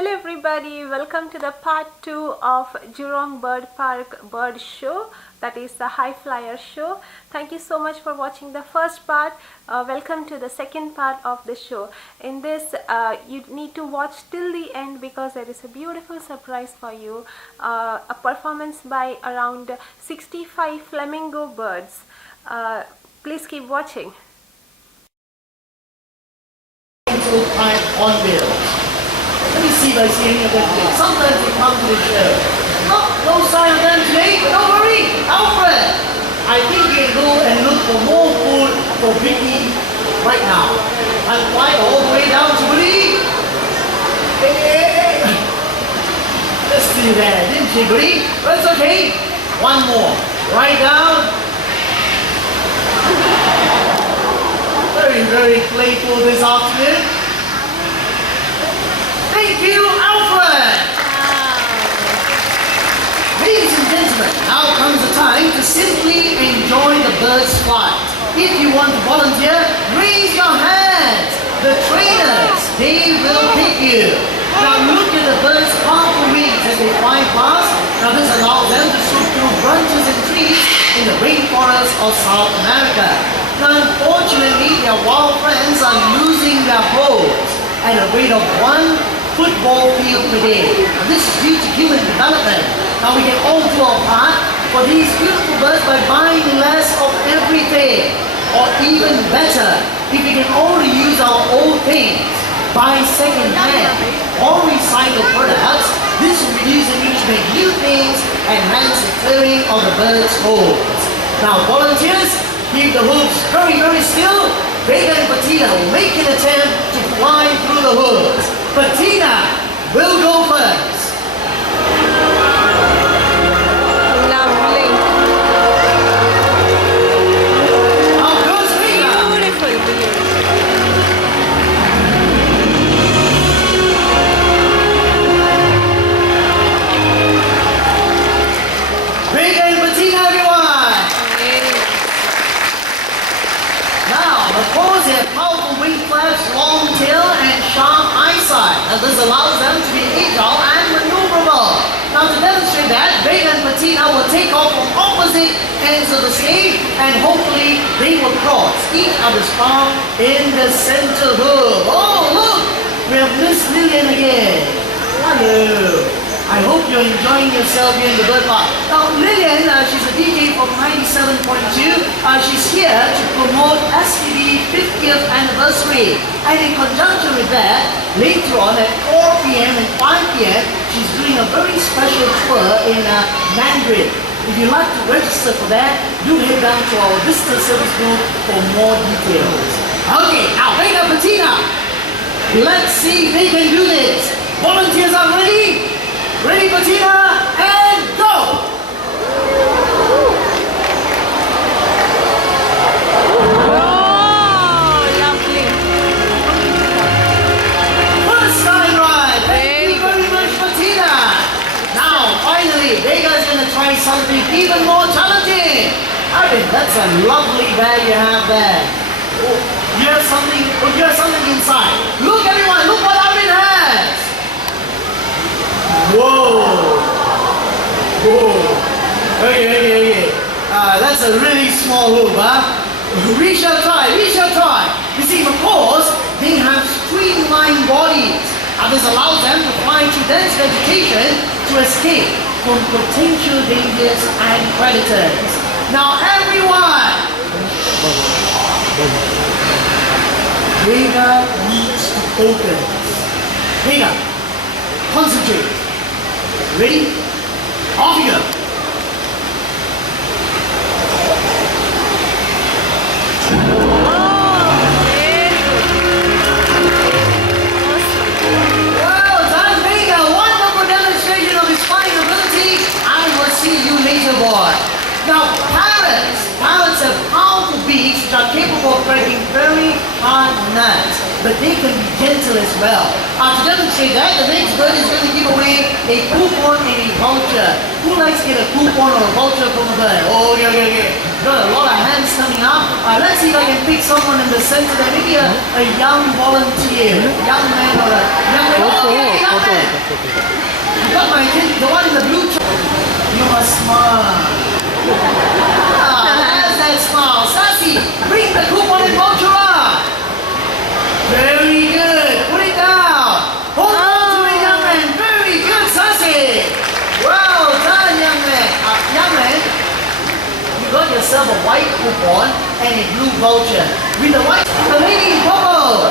Hello everybody, welcome to the part 2 of Jurong Bird Park Bird Show, that is the High Flyer Show. Thank you so much for watching the first part. Welcome to the second part of the show. In this, you need to watch till the end because there is a beautiful surprise for you. A performance by around 65 flamingo birds. Please keep watching. On wheels. Let me see if I see any of them today. Sometimes they come to the show. No sign of them today, but don't worry, Alfred. I think you can go and look for more food for Vicky right now. And fly all the way down to Woody. Hey. Let's do that, didn't you, Woody? That's okay. One more. Right down. Very playful this afternoon. Thank you, Alfred! Ladies and gentlemen, now comes the time to simply enjoy the bird's flight. If you want to volunteer, raise your hands. The trainers, they will pick you. Now look at the bird's powerful wings as they fly past. Now this allows them to swoop through branches and trees in the rainforest of South America. Now unfortunately, their wild friends are losing their bows at a rate of 1 football field per day. This is due to human development. Now we can all do our part for these beautiful birds by buying less of everything. Or even better, if we can all reuse our old things, buy second hand or recycle products, this will reduce the need to make new things and enhance the clearing of the birds' homes. Now volunteers, keep the hoops very still. Vega and Patina will make an attempt to fly through the hoops. Patina will go first. Lovely. How goes Vega? Beautiful. Vega and Patina, everyone! Now, the paws have powerful wing flaps, long tail, and sharp eyesight. And this allows them to be agile and maneuverable. Now, to demonstrate that, Vega and Patina will take off from opposite ends of the stage, and hopefully they will cross each other's palm in the center hook. Oh, look! We have Miss Lillian again. Hello. I hope you're enjoying yourself here in the bird park. Now Lillian, she's a DJ from 97.2. She's here to promote STD 50th anniversary. And in conjunction with that, later on at 4 p.m. and 5 p.m., she's doing a very special tour in Mandarin. If you'd like to register for that, do head down to our visitor service booth for more details. Okay, now Vega Patina, let's see if they can do this. Volunteers are ready? Ready, Patina, and go! Oh, lovely. First time ride. Thank you very much, Patina. Now, finally, Vega's gonna try something even more challenging. I mean, that's a lovely bag you have there. Oh, you have something inside. Look, everyone, look what Arvin has. Whoa! Okay. That's a really small hoop, huh? We shall try. You see, macaws, they have streamlined bodies. This allows them to fly through dense vegetation to escape from potential dangers and predators. Now, everyone! Vega needs to focus. Vega, concentrate. Ready? Off you go! Well done, Vega! Wonderful demonstration of his flying ability. I will see you later, boy. Now, parrots have powerful beaks which are capable of cracking very hard nuts, but they can be gentle as well. To demonstrate that, the next bird is going to give away a coupon and a voucher. Who likes to get a coupon or a voucher from a bird? Oh, okay. Got a lot of hands coming up. Let's see if I can pick someone in the center there. Maybe a young volunteer, a young man or a young man. Oh, okay, young man. You got my attention. The one in the blue shirt. You must smile. There's that smile. Sassy, bring the coupon and voucher up. Very good. Put it down. Hold on to it, young man. Very good, Sassy. Well done, young man. Young man, you got yourself a white coupon and a blue voucher. With the white, the lady in purple.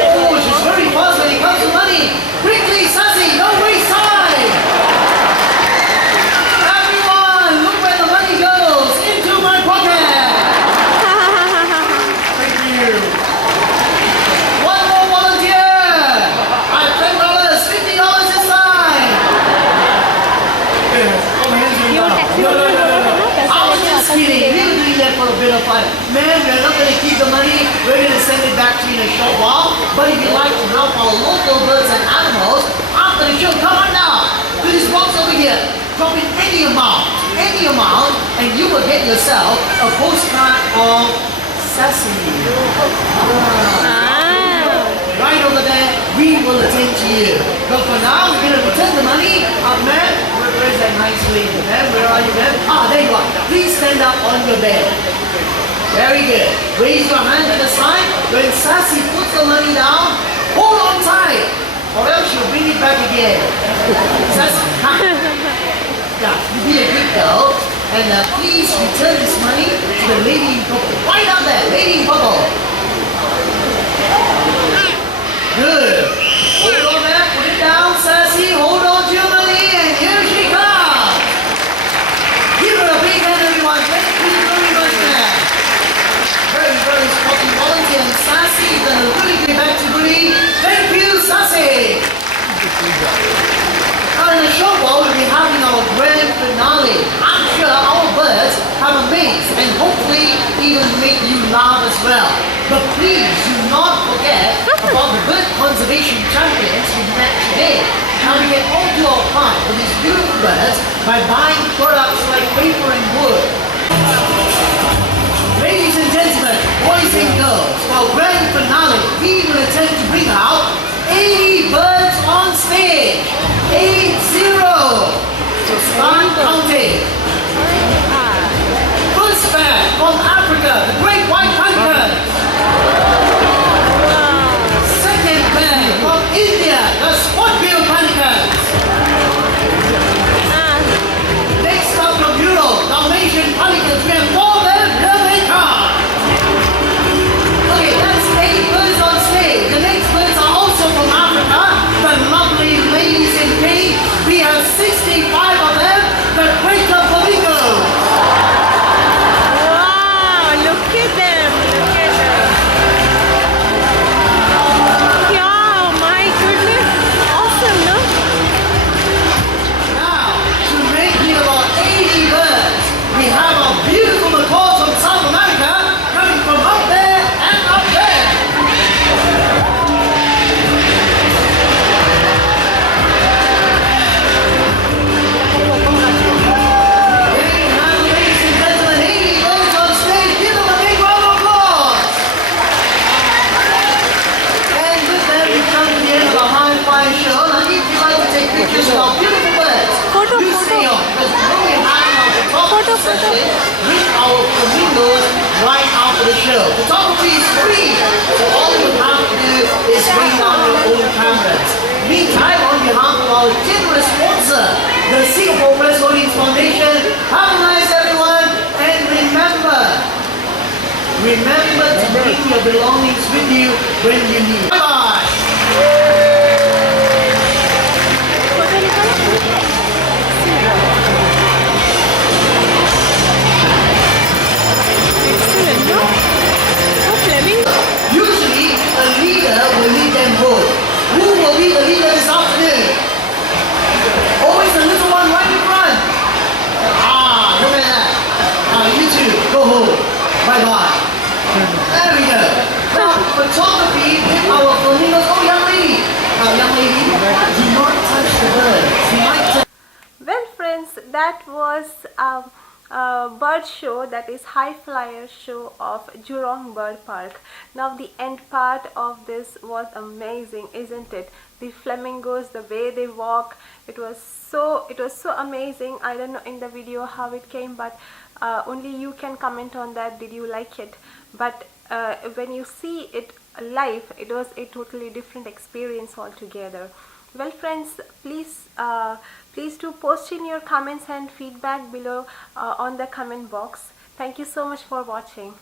Oh, she's very fast when it comes to money. Quickly, Sassy, don't waste time. Everyone, look where the money goes. Into my pocket. Thank you. One more volunteer. I have $10, $50 this time. I was just kidding. We were doing that for a bit of fun. Man, we're not going to keep the money. We're going to send it back to you in a short while. But if you'd like to help our local birds and animals, after the show, come on down to this box over here. Drop in any amount, and you will get yourself a postcard of Sesame. Right over there, we will attend to you. But for now, we're going to return the money. Man, where's that nice lady? Man, where are you, man? There you are. Please stand up on your bed. Very good. Raise your hand to the side. When Sassy puts the money down, hold on tight, or else she'll bring it back again. Sassy, yeah, you be a good girl, and please return this money to the lady in purple. Right up there, lady in purple. Good. Hold on there, put it down, Sassy. Hold on to your money, and here she comes. Give her a big hand, everyone. Thank you very much, man. Very, very sporty volunteer, and Sassy is going to really give back to Goody. Thank you, Sassy. Now in a short while, we'll be having our grand finale. I'm sure our birds have amazed and hopefully even make you laugh as well. But please do not forget about the bird conservation champions we met today. Now we can all do our part for these beautiful birds by buying products like paper and wood. Ladies and gentlemen, boys and girls, for our grand finale, we will attempt to bring out 80 birds on stage. 80. So start counting. First pair from Africa, the great white panther. Second pair from India, the spot-billed pelicans. Next up from Europe, Dalmatian pelicans. We have 4 of them. Here they come. Okay, that's 8 birds on stage. The next birds are also from Africa. The lovely ladies in pink. We have 65 of them. The great flamingos. Wow, look at them. Look at them. Yeah, my goodness. Awesome, no? Now, to make it about 80 birds, we have our beautiful macaws from South America coming from up there and up there. There you have it, ladies and gentlemen, 80 birds on stage. Give them a big round of applause. And with that, we come to the end of our high flying show. Now, if you'd like to take pictures of our beautiful birds, Photo, do photo. stay on, because we'll be having our photography Photo, photo. session with our flamingos right after the show. Photography is free, so all you have to do is bring down your own cameras. Meantime, on behalf of our generous sponsor, the Singapore Press Holdings Foundation, have a nice everyone, and remember to bring your belongings with you when you leave. Bye-bye. Excellent, no? So flaming. Usually, a leader will lead them home. Who will be the leader this afternoon? Always the little one right in front. Look at that. You two, go home. Bye-bye. There we go. Now, photography with our flamingos. Oh, young lady, do not touch the bird. You might touch. Well, friends, that was a bird show, that is high flyer show of Jurong Bird Park. Now the end part of this was amazing, isn't it? the flamingos, the way they walk. It was so amazing. I don't know in the video how it came, but only you can comment on that. Did you like it? But when you see it live, it was a totally different experience altogether. Well friends, please do post in your comments and feedback below on the comment box. Thank you so much for watching.